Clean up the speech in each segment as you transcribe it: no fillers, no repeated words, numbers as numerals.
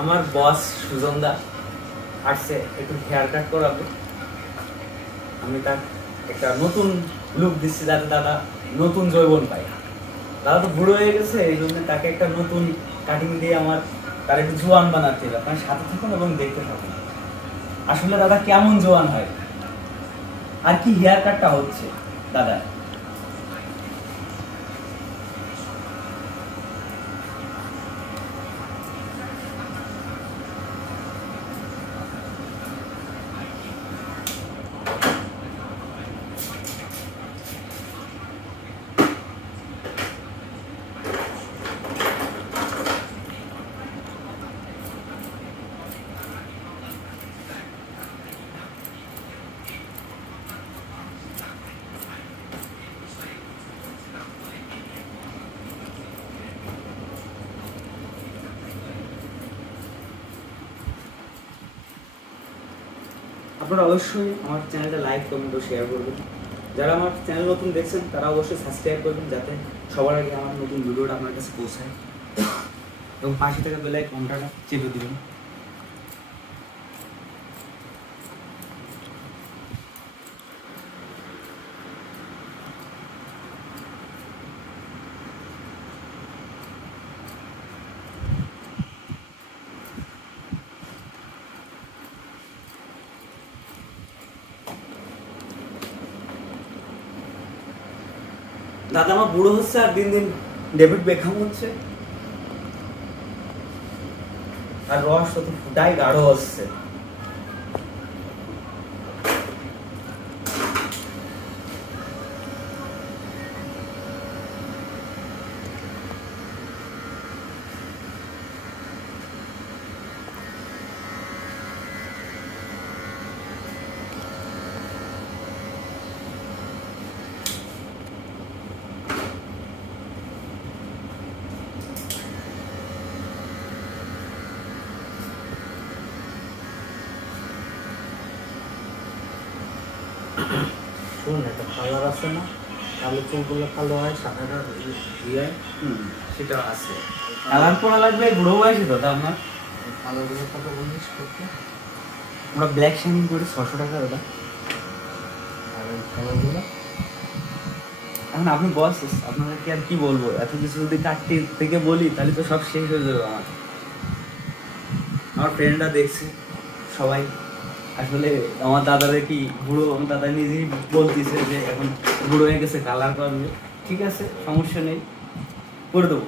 আমার বস সুজন দা আসছে একটু হেয়ার কাট করাবে। আমি তার একটা নতুন লুক দিচ্ছি যাতে দাদা নতুন যৌবন পায়। দাদা তো বুড়ো হয়ে গেছে, এই জন্য তাকে একটা নতুন কাটিং দিয়ে আমার তার একটু জোয়ান বানাতে হবে। আপনার সাথে থাকুন এবং দেখতে থাকুন আসলে দাদা কেমন জোয়ান হয় আর কি হেয়ার কাটটা হচ্ছে দাদা। আপনারা অবশ্যই আমার চ্যানেলটা লাইক কমেন্ট ও শেয়ার করবেন। যারা আমার চ্যানেল নতুন দেখছেন তারা অবশ্যই সাবস্ক্রাইব করবেন যাতে সবার আগে আমার নতুন ভিডিওটা আপনার কাছে পৌঁছায়, এবং পাশে থাকা বেল আইকনটা চেপে দিবেন। দাদা আমার বুড়ো হচ্ছে আর দিন দিন ডেভিড বেকহাম হচ্ছে, আর রস তত ফুটাই গাঢ় হচ্ছে। শুনুন, একটা কালার আছে না, কালো চুলগুলো কালো হয়, সাদাটা দিয়ে সেটা আছে। কালার করা লাগবে বুড়ো বয়সে দাদা আপনার। কালোগুলো কত বলিস করতে? আমরা ব্ল্যাক শাইনিং করি 600 টাকা দাদা। আর ওই কালোগুলো এখন আপনি বস, আপনাদেরকে আর কি বলবো, এত কিছু যদি কাটতে থেকে বলি তাহলে তো সব শেষ হয়ে যাবে। আমার ফ্রেন্ডরা দেখছে সবাই, আসলে আমার দাদারে কি বুড়ো, আমার দাদা নিজেই বলতেছে যে এখন বুড়ো হয়ে গেছে, কালার করবে। ঠিক আছে, সমস্যা নেই, করে দেবো।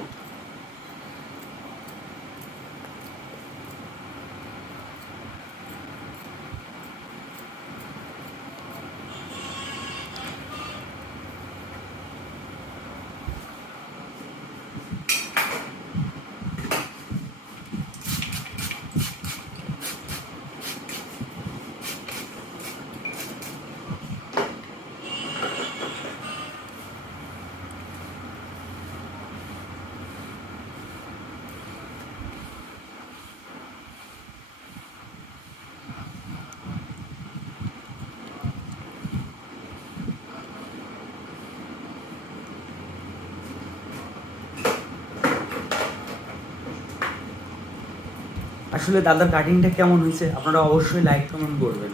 আসলে দাদার কাটিংটা কেমন হয়েছে আপনারা অবশ্যই লাইক কমেন্ট করবেন।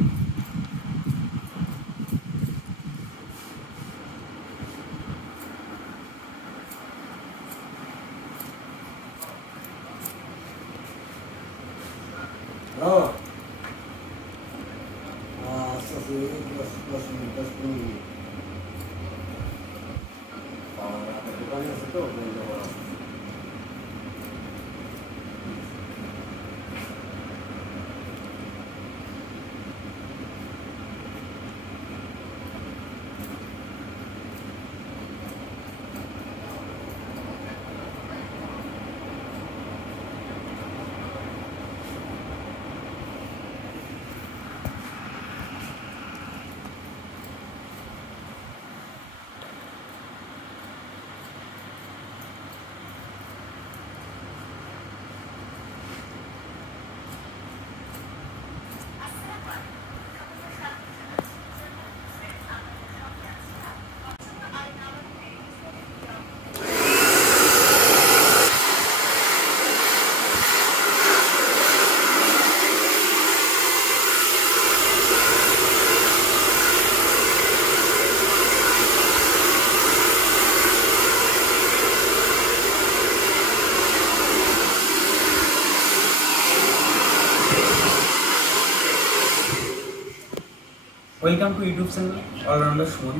Welcome to YouTube channel allrounder Suman.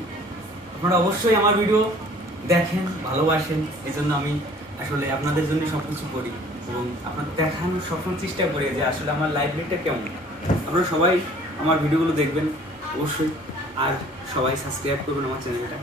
আপনারা অবশ্যই আমার ভিডিও দেখেন, ভালোবাসেন, এই জন্য আমি আসলে আপনাদের জন্য সব কিছু করি এবং আপনার দেখানোর সবসময় চেষ্টা করি যে আসলে আমার লাইব্রেরিটা কেমন। আপনারা সবাই আমার ভিডিওগুলো দেখবেন অবশ্যই, আর সবাই সাবস্ক্রাইব করবেন আমার চ্যানেলটা।